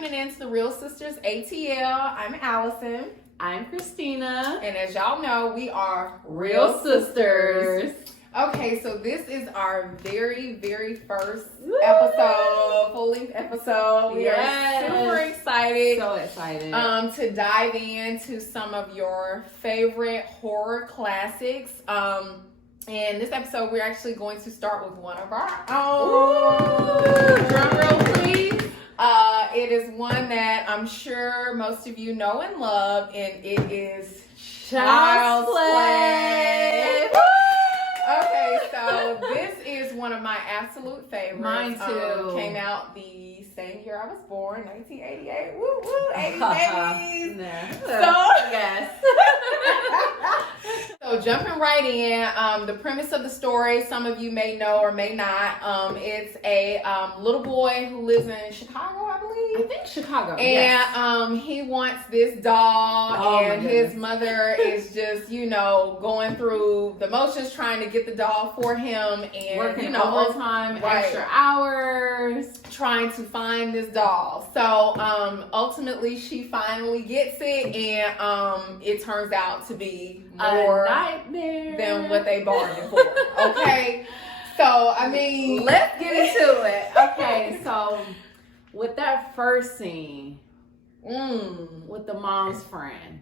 tuning in to the Reel Sisters ATL. I'm Allison. I'm Christina. And as y'all know, we are Reel Sisters. Okay, so this is our very, very first episode, full-length episode. We are super excited. So excited. To dive into some of your favorite horror classics. And this episode, we're actually going to start with one of our own. Drum roll, please. It is one that I'm sure most of you know and love, and it is Child's Play. Okay, so this is one of my absolute favorites. Mine too. Came out the same year I was born, 1988. Woo woo, 80s babies. Yes. So jumping right in, the premise of the story, some of you may know or may not. It's a little boy who lives in Chicago, I believe. I think Chicago. And he wants this doll, and his mother is just, going through the motions trying to get the doll for him, and working overtime, extra hours, trying to find this doll. So ultimately, she finally gets it, and it turns out to be more nightmare than what they bargained for. Okay, so I mean, let's get into it. Okay, so with that first scene, with the mom's friend,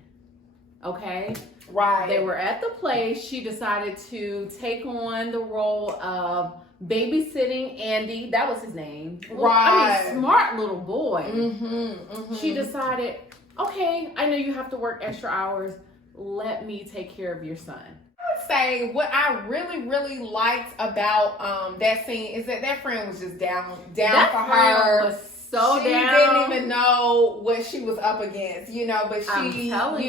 okay, right? They were at the place. She decided to take on the role of babysitting Andy. That was his name, right? I mean, smart little boy. Mm-hmm. She decided, okay, I know you have to work extra hours. Let me take care of your son. I would say what I really, really liked about that scene is that friend was just down that for her. Was so she down. didn't even know what she was up against, but she, filled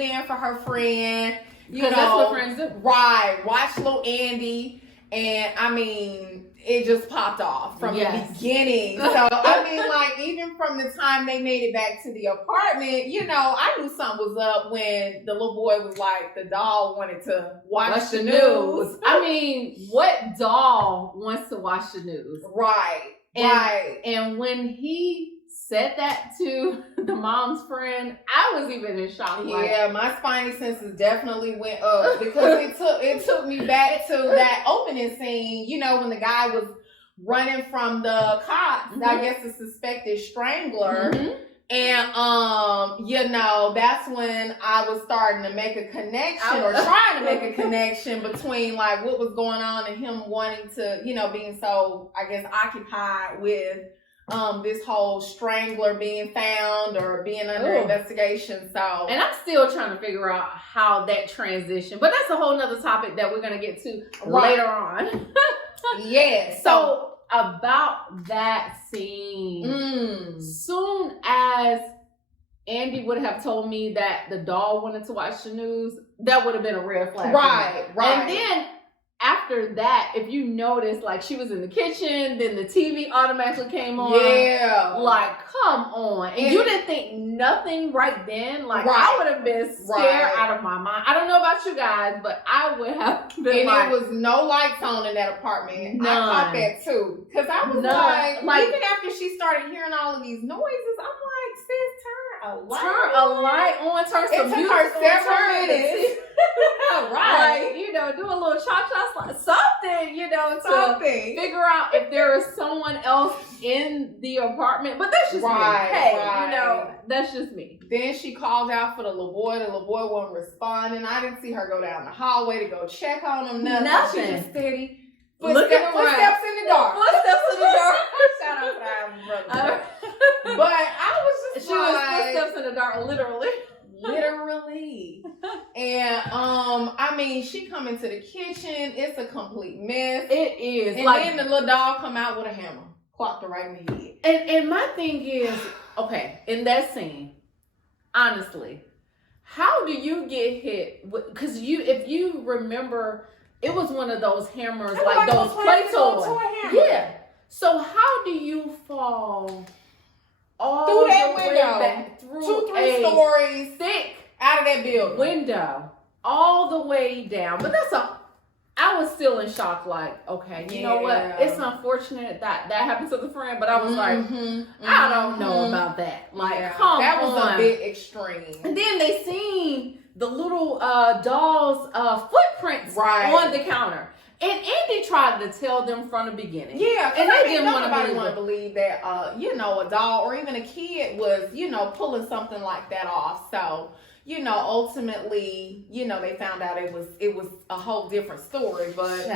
in for her friend. Because that's what friends do. Right. Watch little Andy, and I mean, it just popped off from the beginning. So, I mean, even from the time they made it back to the apartment, I knew something was up when the little boy was like, the doll wanted to watch the news. I mean, what doll wants to watch the news? Right. And when he said that to the mom's friend, I was even in shock. Yeah, my spidey senses definitely went up because it took me back to that opening scene, when the guy was running from the cops, I guess the suspected strangler. And that's when I was starting to make a connection or trying to make a connection between what was going on and him wanting to, being so, I guess, occupied with this whole strangler being found or being under investigation. So, and I'm still trying to figure out how that transition, but that's a whole nother topic that we're going to get to later on. Yeah. So about that scene, soon as Andy would have told me that the doll wanted to watch the news, that would have been a red flag. Right. And then after that, if you notice, she was in the kitchen, then the TV automatically came on. Yeah. Come on. And you didn't think nothing right then? I would have been scared out of my mind. I don't know about you guys, but I would have been there was no lights on in that apartment. None. I caught that too. Because I was even after she started hearing all of these noises, I'm like, sis, turn a light on. Turn some music on. It took her several turn minutes. Right. Do a little cha-cha, something, to figure out if there is someone else in the apartment. But that's just me. Hey, that's just me. Then she called out for the little boy. The little boy wasn't responding. I didn't see her go down the hallway to go check on him. Nothing. She just steady. Footsteps in the dark. Shout out to the brother. But I was just she was footsteps in the dark, literally. And she come into the kitchen, it's a complete mess. It is. And then the little dog come out with a hammer, clocked her right in the head. And my thing is, okay, in that scene, honestly, how do you get hit? Because if you remember, it was one of those hammers, those play toys. Yeah. So how do you fall all through that the window, way back through 2-3 stories thick out of that building window, all the way down? But that's I was still in shock. Like, okay, you know what? It's unfortunate that happened to the friend, but I was like, I don't know about that. Like, come that was on. a bit extreme. And then they seen the little doll's footprints on the counter. And Andy tried to tell them from the beginning. Yeah, and they didn't want to believe that, a doll or even a kid was, pulling something like that off. So, ultimately, they found out it was a whole different story. But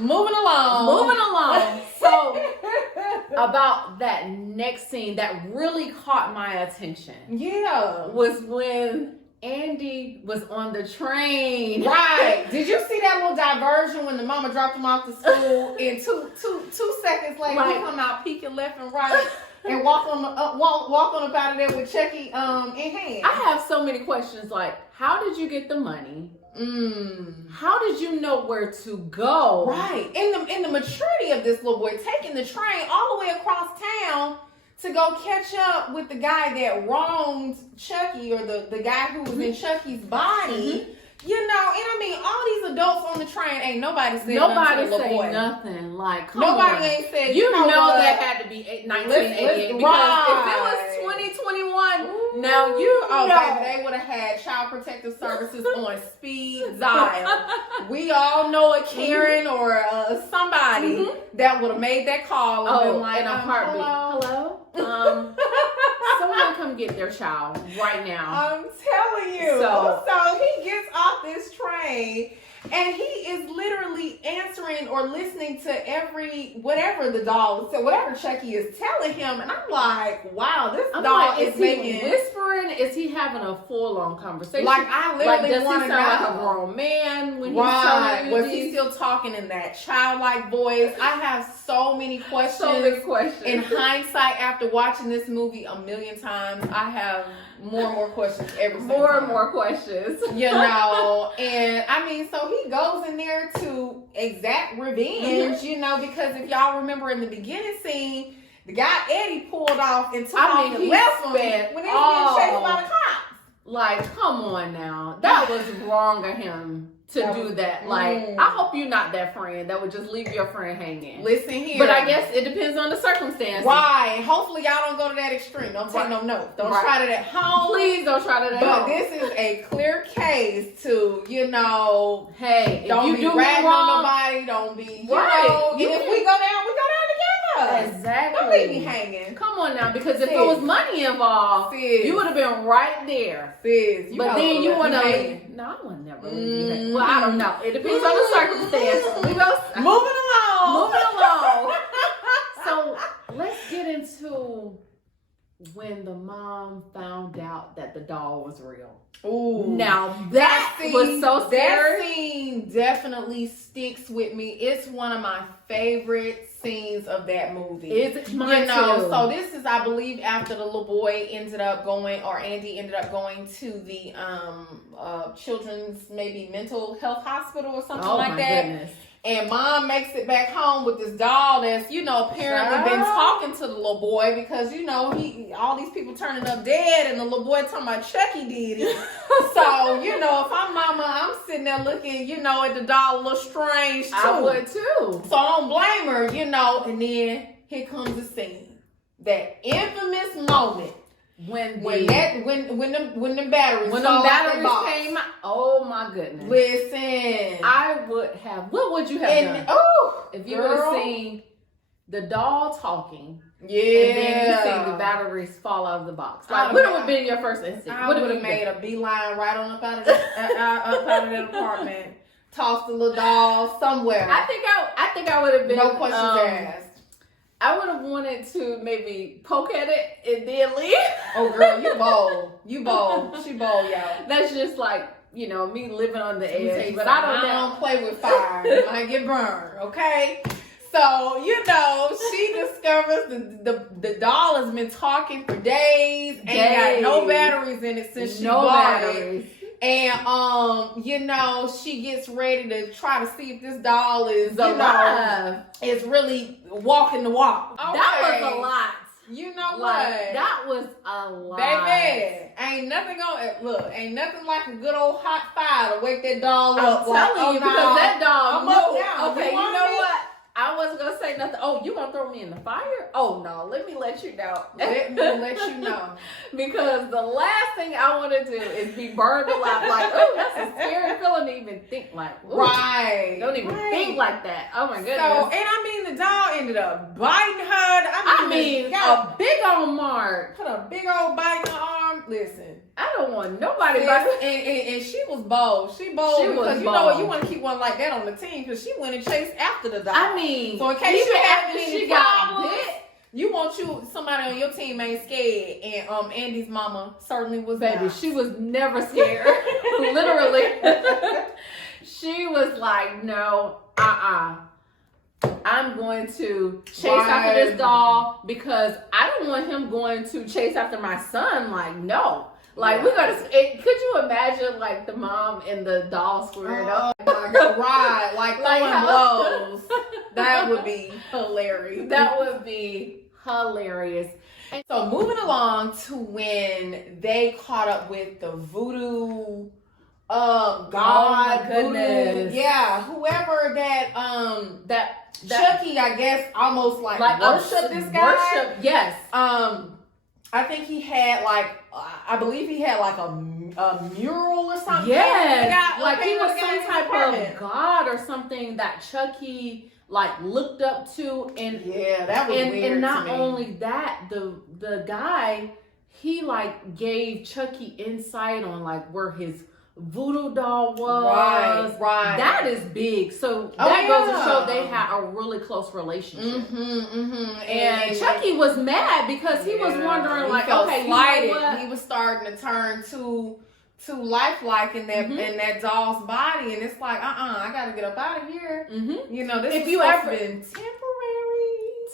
moving along. So, about that next scene that really caught my attention. Yeah, was when Andy was on the train. Right. Did you see that little diversion when the mama dropped him off to school and two seconds later he come out peeking left and right and walk on up out of there with Chucky in hand? I have so many questions. Like, how did you get the money? How did you know where to go? Right. In the maturity of this little boy, taking the train all the way across town to go catch up with the guy that wronged Chucky, or the guy who was in Chucky's body. And I mean, all these adults on the train, ain't nobody said nothing to the little boy. Nothing. Like, come nobody on. Ain't said, you know that had to be 1988. Because if it was 2021, now baby, they would have had Child Protective Services on speed dial. We all know a Karen or somebody that would have made that call and been like, in a heartbeat. Hello? Someone come get their child right now. I'm telling you. So he gets off this train and he is literally answering or listening to whatever the doll, so whatever Chucky is telling him, and I'm like, wow, this doll is making. He whispering? Is he having a full-on conversation? Like, I literally want to know. Does he sound like a grown man when he's telling you Was he still talking in that childlike voice? I have so many questions. So many questions. In hindsight, after watching this movie a million times, I have more and more questions every single time. More and more questions. And I mean, so he goes in there to exact revenge, because if y'all remember in the beginning scene, the guy Eddie pulled off and took off and left him when he was getting chased by the cops. Like, come on now. That was wrong of him to do that. Like, I hope you're not that friend that would just leave your friend hanging. Listen here. But I guess it depends on the circumstances. Right. Hopefully y'all don't go to that extreme. Don't take no notes. Don't try that at home. Please don't try that at home. But this is a clear case to, hey, don't if you be ratting on nobody. Don't be, and if we go down, we go down together. Exactly. Don't leave me hanging. Come on now, because if there was money involved, you would have been right there. But then you want to leave. No, I would never leave you. Well, I don't know. It depends on the circumstance. We go moving along. So let's get into when the mom found out that the doll was real. Ooh. Now that was so scary. That scene definitely sticks with me. It's one of my favorite scenes of that movie. It's mine too. So this is, I believe, after the little boy ended up going, or Andy ended up going to the children's maybe mental health hospital or something like that. Goodness. And mom makes it back home with this doll that's, apparently been talking to the little boy because, all these people turning up dead and the little boy talking about Chucky did it. So, if I'm mama, I'm sitting there looking, at the doll a little strange too. I would too. So I don't blame her, and then here comes the scene. That infamous moment. When the batteries came out, oh my goodness! Listen, I would have. What would you have done? If you would have seen the doll talking, and then you see the batteries fall out of the box. Like, what would have been your first instinct? I would have made a beeline right on up out of that apartment, tossed the little doll somewhere. I think I would have been no questions asked. I would have wanted to maybe poke at it and then leave. Oh, girl, you bold. You bold. She bold, y'all. That's just like, me living on the edge. But I don't play with fire. You might get burned, okay? So, she discovers the doll has been talking for days. Ain't got no batteries in it since she bought it. And, she gets ready to try to see if this doll is, is really walking the walk. Okay. That was a lot. know like, what? That was a lot. Baby, ain't nothing ain't nothing like a good old hot fire to wake that dog up. I'm telling you, because that dog I'm up now. Okay, you know me? what? I wasn't gonna say nothing. Oh, you gonna throw me in the fire? Oh no, let me let you know. Let me let you know. Because the last thing I want to do is be burned alive. Like, oh, that's a scary feeling to even think like. Ooh, right. Don't even think like that. Oh my goodness. So, and I mean, the dog ended up biting her. I mean, a big old mark. Put a big old bite in her arm. Listen. I don't want nobody and she was bold. She bold she because was you know what, you bold. want to keep one like that on the team because she went and chased after the dog. I mean, so in case you have any problems, bit, you want somebody on your team ain't scared. And Andy's mama certainly was. Baby, not. she was never scared. Literally, she was like, no, I'm going to chase after this dog because I don't want him going to chase after my son. Like, no. Like, we gotta. Could you imagine, like, the mom and the doll squaring up? Oh my God, right? Like throwing blows. That would be hilarious. That would be hilarious. And so moving along to when they caught up with the voodoo. God, oh my goodness. Voodoo, yeah, whoever that Chucky, I guess, almost like worship this guy. Worship, yes. I think he had I believe he had like a mural or something. Yes, like he was some type of god or something that Chucky like looked up to, and yeah, that was weird. And not to me. only that, the guy, he like gave Chucky insight on like where his voodoo doll was. Right. That is big. So that goes to show they had a really close relationship. And Chucky was mad because he was wondering, like, okay, slighted. You know what? He was starting to turn too lifelike in that in that doll's body, and it's like, I gotta get up out of here. You know, this has been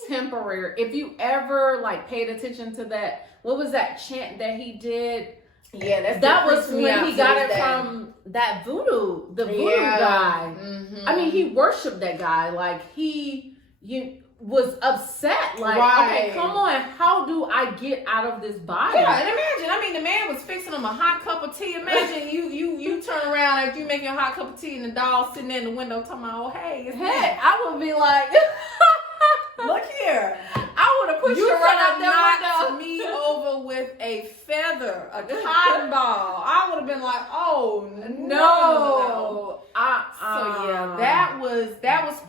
temporary. If you ever like paid attention to that, what was that chant that he did? Yeah, that was when he got it from that voodoo guy. I mean, he worshipped that guy. Like was upset. Like, okay, come on, how do I get out of this body? Yeah, and imagine. I mean, the man was fixing him a hot cup of tea. Imagine you turn around like you making a hot cup of tea, and the dog sitting there in the window talking about, "Oh, hey, I would be like, look here." I would have pushed you right out that window. Me over with a feather, a cotton ball. I would have been like, "Oh no!" So yeah, that was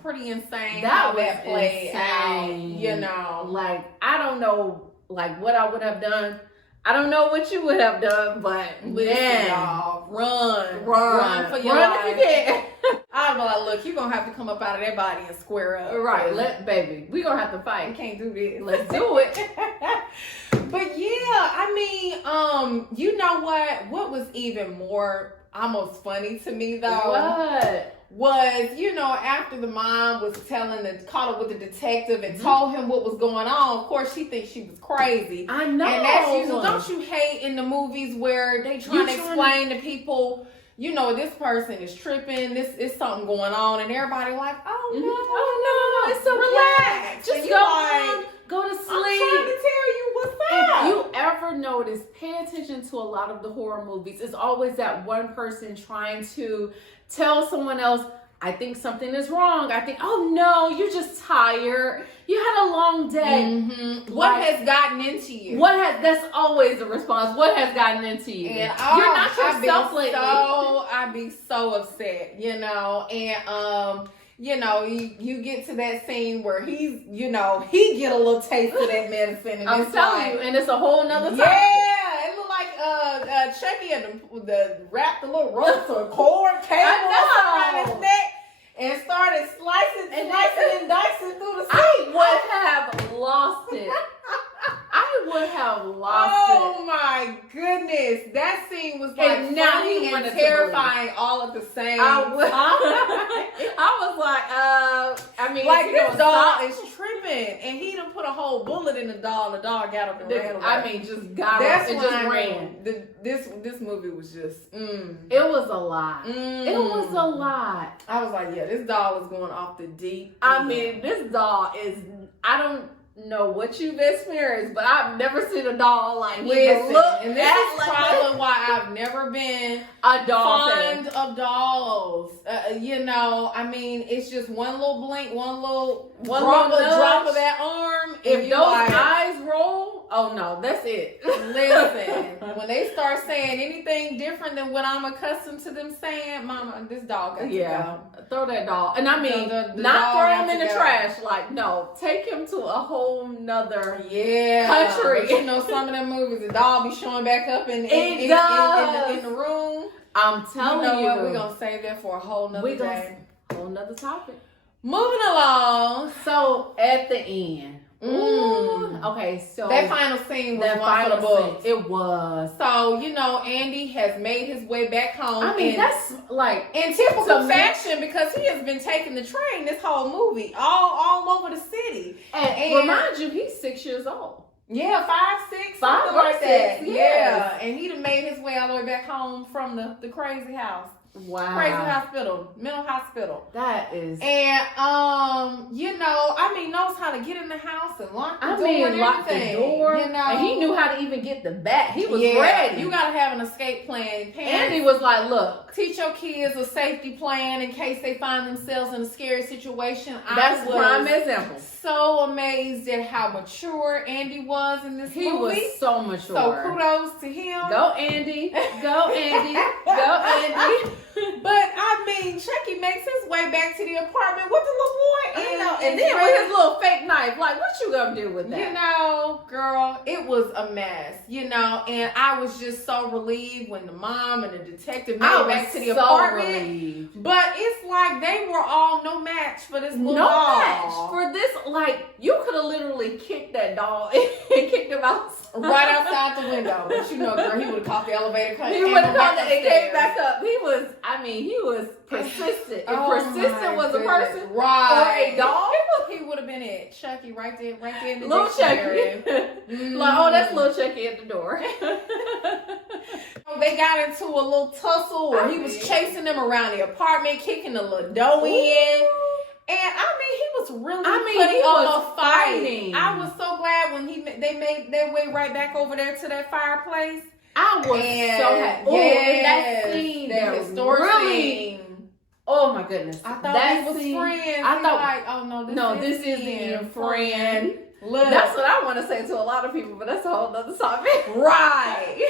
pretty insane. That played out. You know, like I don't know, like what I would have done. I don't know what you would have done, but listen, y'all, run for your life. If you can. I'm like, look, you're gonna have to come up out of that body and square up. Right, baby, we gonna have to fight. We can't do this. Let's do it. But yeah, I mean, you know what? What was even more almost funny to me though? What? Was, you know, after the mom was caught up with the detective and told him what was going on, of course she thinks she was crazy. I know. And that's usually, don't you hate in the movies where they trying to explain to people, you know, this person is tripping, this is something going on, and everybody like, oh no, it's so relax. Just go to sleep. I'm trying to tell you what's up. If you ever notice, pay attention to a lot of the horror movies. It's always that one person trying to tell someone else, I think something is wrong. I think, oh no, you're just tired. You had a long day. What has gotten into you? That's always the response. What has gotten into you? And you're not yourself lately. I'd be so upset, you know, and you know, you get to that scene where he's, you know, he get a little taste of that medicine, and I'm telling you, and it's a whole nother topic. Yeah, it looked like Chucky had the wrapped the little ropes or cord cable around his neck and started slicing and dicing through the scene. I would have lost it. Oh my goodness, that scene was like funny and terrifying all at the same time. I was like, I mean, like this dog is tripping, and he done put a whole bullet in the dog. The dog got up and ran away. I mean, just got up and just ran. This movie was just, It was a lot. It was a lot. I was like, yeah, this dog is going off the deep. I mean, this dog is. know what you've experienced, but I've never seen a doll like Listen, look and this at is like probably why I've never been a doll fond of dolls. You know, I mean, it's just one little blink, one little drop of that arm. If and those like, eyes roll, oh no, that's it. listen, when they start saying anything different than what I'm accustomed to them saying, Mama, this dog got to go. Throw that doll. And I mean, The not dog throw got him in to the go. trash. Like, no, take him to a whole nother country. country. You know, some of them movies, the dog be showing back up in the room. I'm telling you. You know what? We're going to save that for a whole nother day. Whole nother topic. Moving along. So, at the end. Okay, so that final scene was that one for the books. It was. So, you know, Andy has made his way back home. I mean, that's like in typical fashion because he has been taking the train this whole movie all over the city. And remind you, he's 6 years old. Yeah, 5, 6, 5 something or like 6. that. Yes. Yeah, and he'd have made his way all the way back home from the crazy house. Wow. Crazy hospital, mental hospital. That is. And you know, I mean, knows how to get in the house and lock the door and lock everything. the door. You know, and he knew how to even get the bat. He was ready. You gotta have an escape plan. And he was like, "Look, teach your kids a safety plan in case they find themselves in a scary situation." That's a prime example. So amazed at how mature Andy was in this movie. He was so mature. So kudos to him. Go Andy. Go Andy. Go Andy. But I mean, Chucky makes his way back to the apartment with the little boy, and then with his little fake knife. Like, what you gonna do with that? You know, girl, it was a mess. You know, and I was just so relieved when the mom and the detective made it back to the apartment. Relieved. But it's like they were all no match for this little no doll. match for this. Like, you could have literally kicked that doll and kicked him out. Right outside the window. But you know, girl, he would have caught the elevator. He would have caught it and came back up. He was persistent. If persistent was a person or a dog, he would have been it. Chucky right there in the little dictionary. Chucky. Like, oh, that's little Chucky at the door. They got into a little tussle where he was chasing them around the apartment, kicking the little dough in. And I mean, he was really putting up a fight. I was so glad when they made their way right back over there to that fireplace. I was so happy. Yes, that scene, that historic scene. Oh my goodness! I thought we was friends. I thought, like, oh this isn't friend. Look. That's what I want to say to a lot of people, but that's a whole nother topic. Right.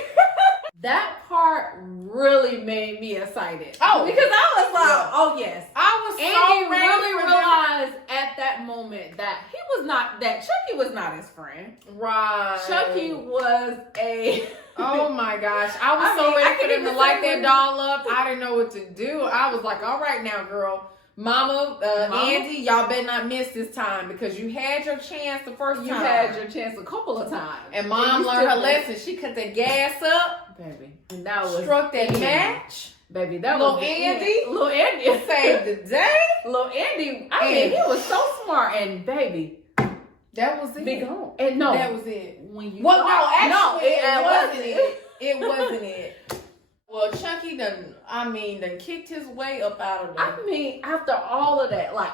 That part really made me excited. Oh, because I was like, oh yes. I was and so he ready really for realized at that moment that Chucky was not his friend. Right. Chucky was a oh my gosh. I was so ready for them to light that doll up. I didn't know what to do. I was like, all right now, girl. Mama, Andy, y'all better not miss this time because you had your chance the first time. You had your chance a couple of times. And Mom learned her lesson. She cut that gas up. Baby. And that was struck that match. Baby, that was Andy. Little Andy saved the day. Little Andy. I mean, he was so smart. And baby, that was it. Big home. And no, that was it. When you it wasn't it. It wasn't it. Well, Chucky done kicked his way up out of there. I mean, after all of that, like,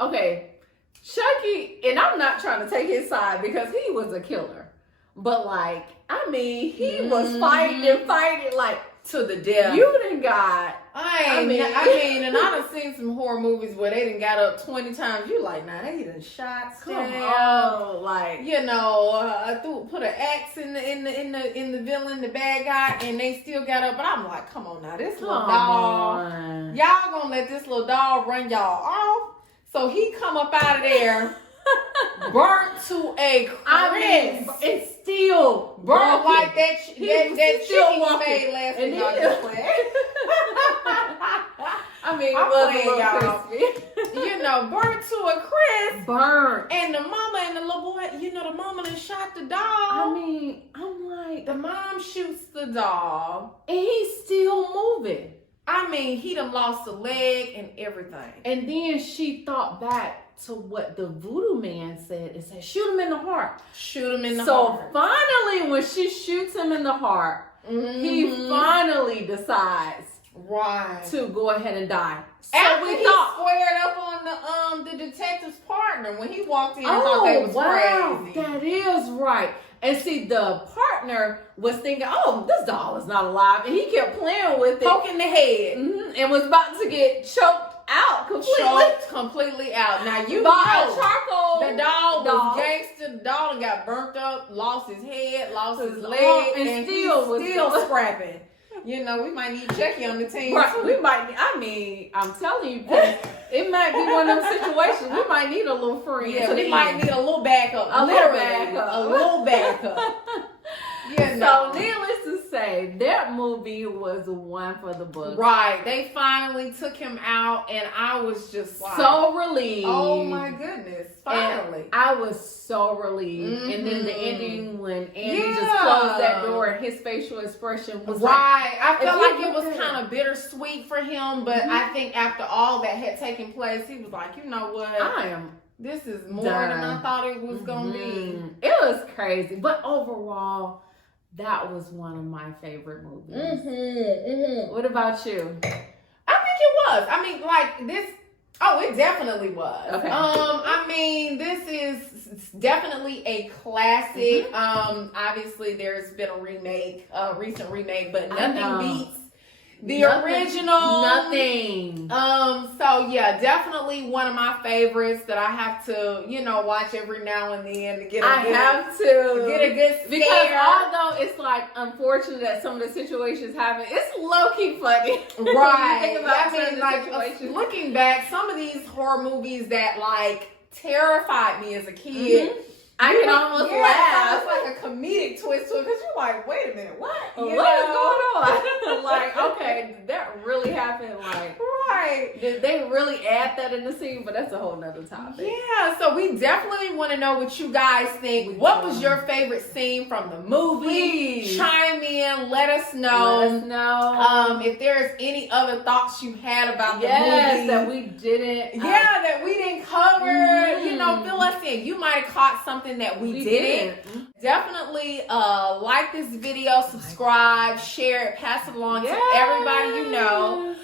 okay, Chucky, and I'm not trying to take his side because he was a killer. But, like, I mean, he was fighting, like, to the death. You done got... I mean, and I done seen some horror movies where they done got up 20 times. You like, nah, they done shot, stabbed, like, you know, put an axe in the villain, the bad guy, and they still got up. But I'm like, come on now, this little doll, y'all gonna let this little doll run y'all off? So he come up out of there, burnt to a crisp. I mean, it's still burnt like that chicken still you made last week. I mean, it was a little crispy. You know, burnt to a crisp. Burnt. And the mama and the little boy, you know, the mama that shot the doll. I mean, I'm like, the mom shoots the doll. And he's still moving. I mean, he done lost a leg and everything. And then she thought back to what the voodoo man said and said, shoot him in the heart. Shoot him in the So heart. finally, when she shoots him in the heart, he finally decides, Right. to go ahead and die. So After we he thought, squared up on the detective's partner when he walked in and thought they was crazy. That is right. And see, the partner was thinking, "Oh, this doll is not alive," and he kept playing with it, Poking the head, and was about to get choked out completely out. Now you by know a charcoal. the dog was gangster. The dog got burnt up, lost his head, lost his leg, and still scrapping. You know, we might need Chucky on the team. Right, we might. I mean, I'm telling you, it might be one of those situations. We might need a little friend. Yeah, we might need a little backup. A little backup. Yeah, so needless to say, that movie was one for the books. Right. They finally took him out, and I was just like, so relieved. Oh my goodness. Finally. And I was so relieved. Mm-hmm. And then the ending when Andy just closed that door and his facial expression was right. I felt like it was kind of bittersweet for him, but I think after all that had taken place, he was like, you know what? This is more than I thought it was going to be. It was crazy. But overall, that was one of my favorite movies. What about you? I think it was. I mean, like this. Oh, it definitely was. Okay. I mean, this is definitely a classic. Obviously, there's been a recent remake, but nothing beats the original. Nothing. So yeah, definitely one of my favorites that I have to, watch every now and then to get a good scare. Because although it's like unfortunate that some of the situations happen, it's low key funny. Right. Looking back, some of these horror movies that like terrified me as a kid. I can almost laugh. It's like a comedic twist to it because you're like, wait a minute, what? What is going on? Like, okay, that really happened. Like, right. Did they really add that in the scene? But that's a whole nother topic. Yeah, so we definitely want to know what you guys think. What was your favorite scene from the movie? Please. Chime in, let us know. Let us know. If there's any other thoughts you had about the movie. that we didn't. That we didn't cover. Fill us in. You might have caught something that we didn't. Definitely like this video, subscribe, share it, pass it along to everybody you know.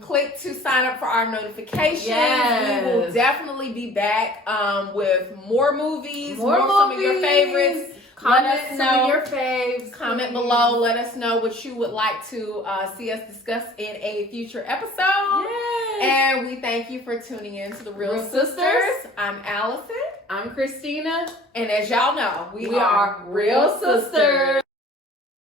Click to sign up for our notifications. We will definitely be back with more movies, more some of your favorites. Comment some of your faves. Comment below. Let us know what you would like to see us discuss in a future episode. And we thank you for tuning in to the Reel Sisters. I'm Allison. I'm Christina. And as y'all know, we are Reel Sisters.